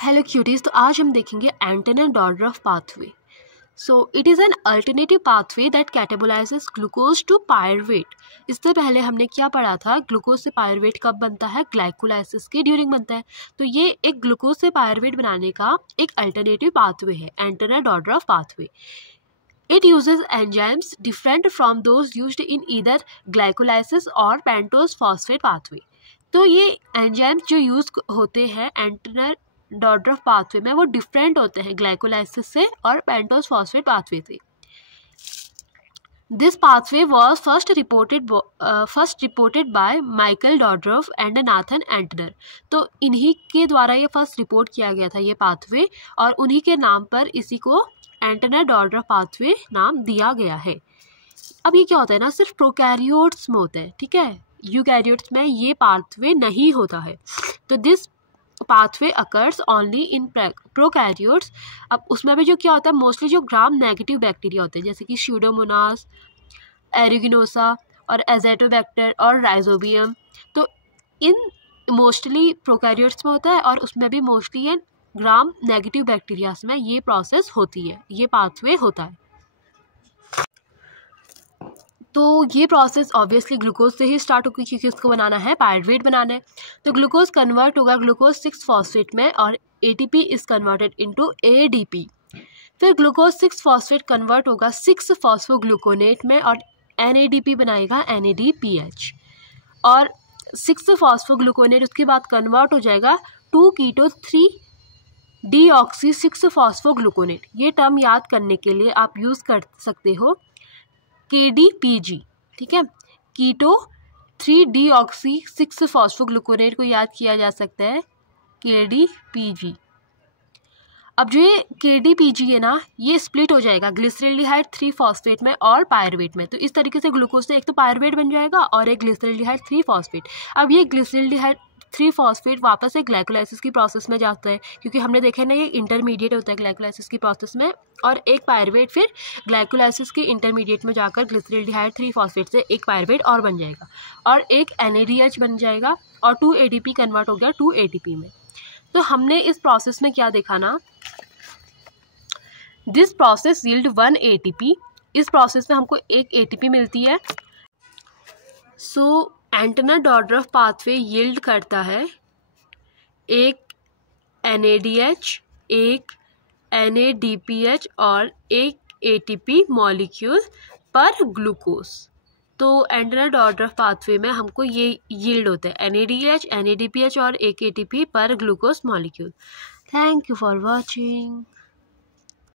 Hello cuties, तो आज हम देखेंगे Entner Doudoroff pathway. So it is an alternative pathway that catabolises glucose to pyruvate. इससे पहले हमने क्या पढ़ा था, ग्लूकोज से पायरुवेट कब बनता है, ग्लाइकोलाइसिस के ड्यूरिंग बनता है। तो ये एक ग्लूकोज से पायरुवेट बनाने का एक अल्टरनेटिव पाथवे है, एंटोना-डॉर्डरफ pathway. It uses enzymes different from those used in either glycolysis or pentose phosphate pathway। तो ये एंजाइम्स जो यूज होते हैं एंटोना-डॉर्डरफ पाथवे में वो डिफरेंट होते हैं ग्लाइकोलाइसिस से और पेंटोज फॉस्फेट पाथवे से। This pathway was first reported by Michael Doudoroff and Nathan Entner. तो इन्हीं के द्वारा ये फर्स्ट रिपोर्ट किया गया था ये पाथवे, और उन्हीं के नाम पर इसी को एंटोना-डॉर्डरफ पाथवे नाम दिया गया है। अब ये क्या होता है ना, सिर्फ प्रोकैरियोट्स में होता है, ठीक है, यूकैरियोट्स में ये पाथवे नहीं होता है। तो this pathway occurs only in prokaryotes. अब उसमें भी जो क्या होता है, मोस्टली जो ग्राम नेगेटिव बैक्टीरिया होते हैं जैसे कि स्यूडोमोनास, एरिगिनोसा और एजेटोबैक्टर और राइजोबियम, तो इन मोस्टली प्रोकैरियोट्स में होता है और उसमें भी मोस्टली ये ग्राम नेगेटिव बैक्टीरियाज में ये प्रोसेस होती है, ये पाथवे होता है। तो ये प्रोसेस ऑब्वियसली ग्लूकोज से ही स्टार्ट होगी क्योंकि उसको बनाना है, पायरुवेट बनाना है। तो ग्लूकोज कन्वर्ट होगा ग्लूकोज 6 फॉस्फेट में और ATP is converted into ADP. फिर ग्लूकोज 6 फॉस्फेट कन्वर्ट होगा 6 फॉस्फोग्लूकोनेट में और एनएडीपी बनाएगा NADPH। और 6 फॉस्फोग्लूकोनेट उसके बाद कन्वर्ट हो जाएगा 2 कीटो 3 डीऑक्सी 6 फॉस्फोग्लूकोनेट। ये टर्म याद करने के लिए आप यूज़ कर सकते हो KDPG, ठीक है। कीटो 3 डीऑक्सी 6 फॉस्फोग्लूकोनेट को याद किया जा सकता है KDPG। अब जो ये KDPG है ना, ये स्प्लिट हो जाएगा ग्लिसरल्डिहाइड 3 फॉस्फेट में और पायरुवेट में। तो इस तरीके से ग्लूकोज से एक तो पायरुवेट बन जाएगा और एक ग्लिसरल्डिहाइड 3 फॉस्फेट। अब ये ग्लिसरल्डिहाइड 3 फॉस्फेट वापस से ग्लाइकोलाइसिस की प्रोसेस में जाता है, क्योंकि हमने देखा है ना ये इंटरमीडिएट होता है ग्लाइकोलाइसिस की प्रोसेस में, और एक पायरुवेट फिर ग्लाइकोलाइसिस के इंटरमीडिएट में जाकर ग्लिसरल्डिहाइड 3 फॉस्फेट से एक पायरुवेट और बन जाएगा और एक NADH बन जाएगा और 2 ADP कन्वर्ट हो गया 2 ATP में। तो हमने इस प्रोसेस में क्या देखा ना, दिस प्रोसेस यील्ड 1 ATP। इस प्रोसेस में हमको एक ATP मिलती है। सो एंटोना-डॉर्डरफ पाथवे यील्ड करता है एक NADH, एक NADPH और एक ATP मॉलिक्यूल पर ग्लूकोज। तो एंटोना-डॉर्डरफ पाथवे में हमको ये यील्ड होता है NADH, NADPH और एक ATP पर glucose molecule. Thank you for watching.